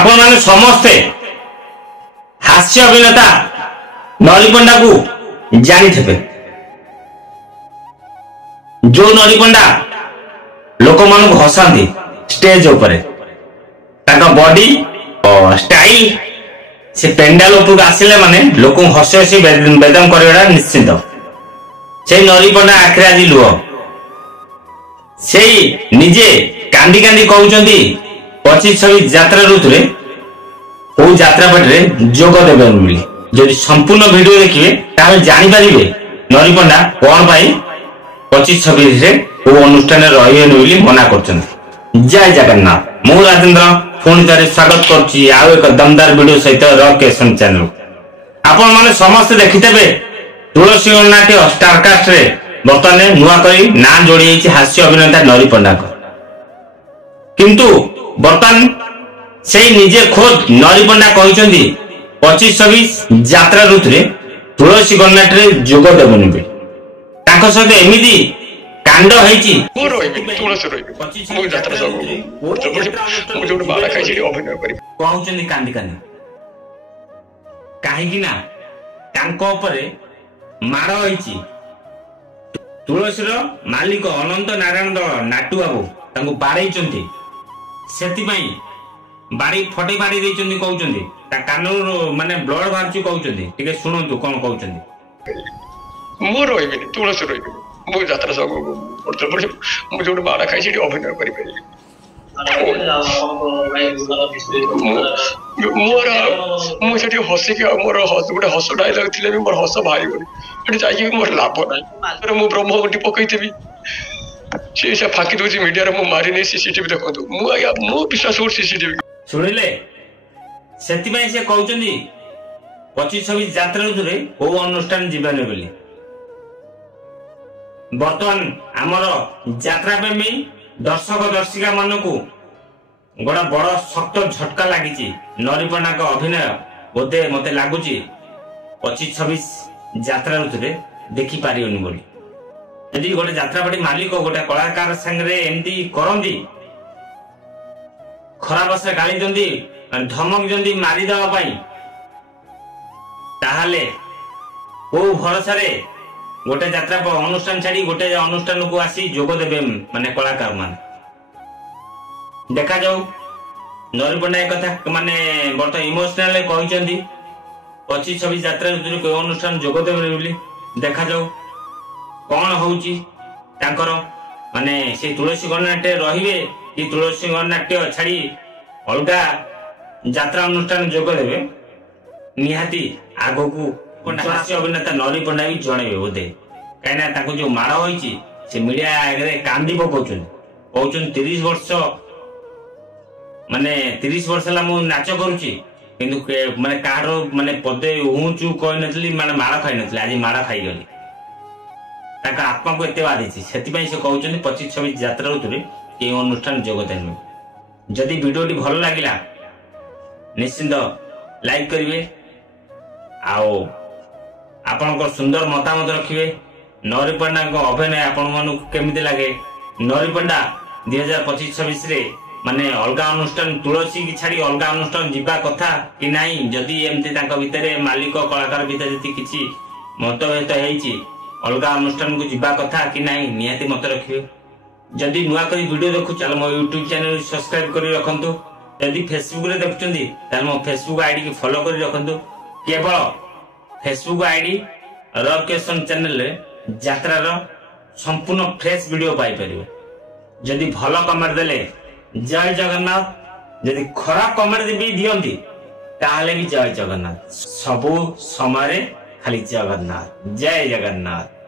आपण माने समस्ते हास्य अभिनेता नरिपंडा को जानी थे। जो नरिपंडा लोक मान हसाती स्टेज उपरे बॉडी और स्टाइल से पेंडाल उपरକୁ ଆସିଲେ ମାନେ लोक हसी हसी बेदम करवाटा निश्चित। से नरिपंडा आखिर आज लुह से निजे कांदी कांदी कहउचंदी 25-26 यात्रा ऋतु रे को यात्रा पटरे जोग देबे बोली। जदि संपूर्ण वीडियो देखिबे ताले जानि परिबे नरिपंडा कोन भाई 25-26 रे को अनुष्ठान रहिबे बोली मना करचंदी। जय जगन्नाथ। मु राजेंद्र पुणी थे स्वागत करछि आउ एक दमदार वीडियो सहित रॉक केशन चैनल। आपण माने समस्त देखिथबे तुलसी गणनाट्य स्टारकास्ट रे बर्तमान नुआ करी ना जोड़ी जाइछि हास्य अभिनेता नरिपंडा को। किंतु बर्तमान से निजे खोद नरिपंडा कहिसंदी 25-26 यात्रा ऋतु रे तुलसी गणनाट्य रे जोग देबनि बे। ताको सहित एमिदी कांड हेछि मो रोइबे तुलसी रोइबे मो यात्रा सब मो जोड बाला खाइछि अभिनय करि कहउचंदी कांदी कांदी काहे कि ना तांको ऊपर माड़ होइछि। तुलसीर मालिक अनंत नारायण नाटू बाबू तांको बाड़ैचंती सेति पई बाड़ी फटे बाड़ी देइचंदी कहउचंदी ता कानून माने ब्लड बाहरछु कहउचंदी। ठीक सुनंतु कोन कहउचंदी। मो रोइबे तुलसी रोइबे मो यात्रा सब मो जोड बाला खाइछि अभिनय करि मोर सेठी हसी के मोर गोटे हस डायलॉग थिले मोर हस भाई बोली जाइए मोर लाभ ना मु ब्रह्मगंटी पकईथि से फाकी दूसरी मीडिया रे मु मारी नहीं सीसीटीवी देखंतु मु विश्वास कर सीसीटीवी सुनिले सेति पई से कहउचंदी 25-26 यात्रा ऋतु रे को अनुष्ठान जीवन बोली। बर्तमान आमर यात्रा प्रेमी दर्शक दर्शिका मन को गोटा बड़ शक्त झटका लगी नरिपंडा का अभिनय बोधे मते लगुच 25-26 यात्रा ऋतु रे देखि पारियोनी बोली। यदि गोटे यात्रापाटी मालिक गोटे कलाकार संगे एमती करंदी खराब से गाली दंदी धमक दंदी मारी देवा पई ताहाले को भरोसा रे गोटे यात्रा अनुष्ठान छाड़ी गोटे अनुष्ठान को आसी जोग देबे माने कलाकार मान। देखा जाऊ नरिपंडा एक कथा माने बर्त इमोशनल कहिसंदी 25-26 यात्रा ऋतु को अनुष्ठान जोग देबे बोली। देखा जाऊ कौन होउची तांकर माने से तुलसी गणनाट्य रहिबे कि तुलसी गणनाट्य छाड़ी अलगा यात्रा अनुष्ठान जोग देबे निहाती आगो को हास्य अभिनेता नरिपंडा भी जणेबे बोधे कहीं ताको जो माड़ होइची से मीडिया आगे कांदी पकाउछन कहउछन 30 वर्ष माने 30 वर्ष ला मु नाच करूची किंतु माने कारो माने पदे हुचू कहि नथली माने माड़ खाइ नथली आज माड़ खाइ गली ताका आत्मा को एते बाधिची सेति पई से कहउछन 25-26 यात्रा ऋतु रे ए अनुष्ठान जोग देनु। जदि वीडियोटी भल लागिला निश्चित लाइक करिवे आओ आपन सुंदर मतामत रखिए। नरिपंडा को अभिनय आपण मानु केमिति लागे नरिपंडा 2025-26 रे माने अलगा अनुष्ठान तुलसी की छाड़ी अलगा अनुष्ठान जीवा कथा कि नाही। जदि एमती तांका भितरे मालिक कलाकार भितर जति किछि मतभेद हेइछि अलगा अनुष्ठान को जीवा कथा कि नाही निहाती मत रखिए। जदि नुआ करी वीडियो देखु चल मो YouTube चैनल सब्सक्राइब करी रखंतु। यदि फेसबुक रे देखुचंदी ताल मो फेसबुक आईडी की फॉलो करी रखंतु। केवल फेसबुक आईडी रॉक केशन चैनल रे यात्रा रो संपूर्ण फ्रेश वीडियो पाई परिबे। जदि भलो कमेंट देले जय जगन्नाथ जदि खराब कमेंट भी दियंती ताहले भी जय जगन्नाथ। सबु समय खाली जगन्नाथ। जय जगन्नाथ।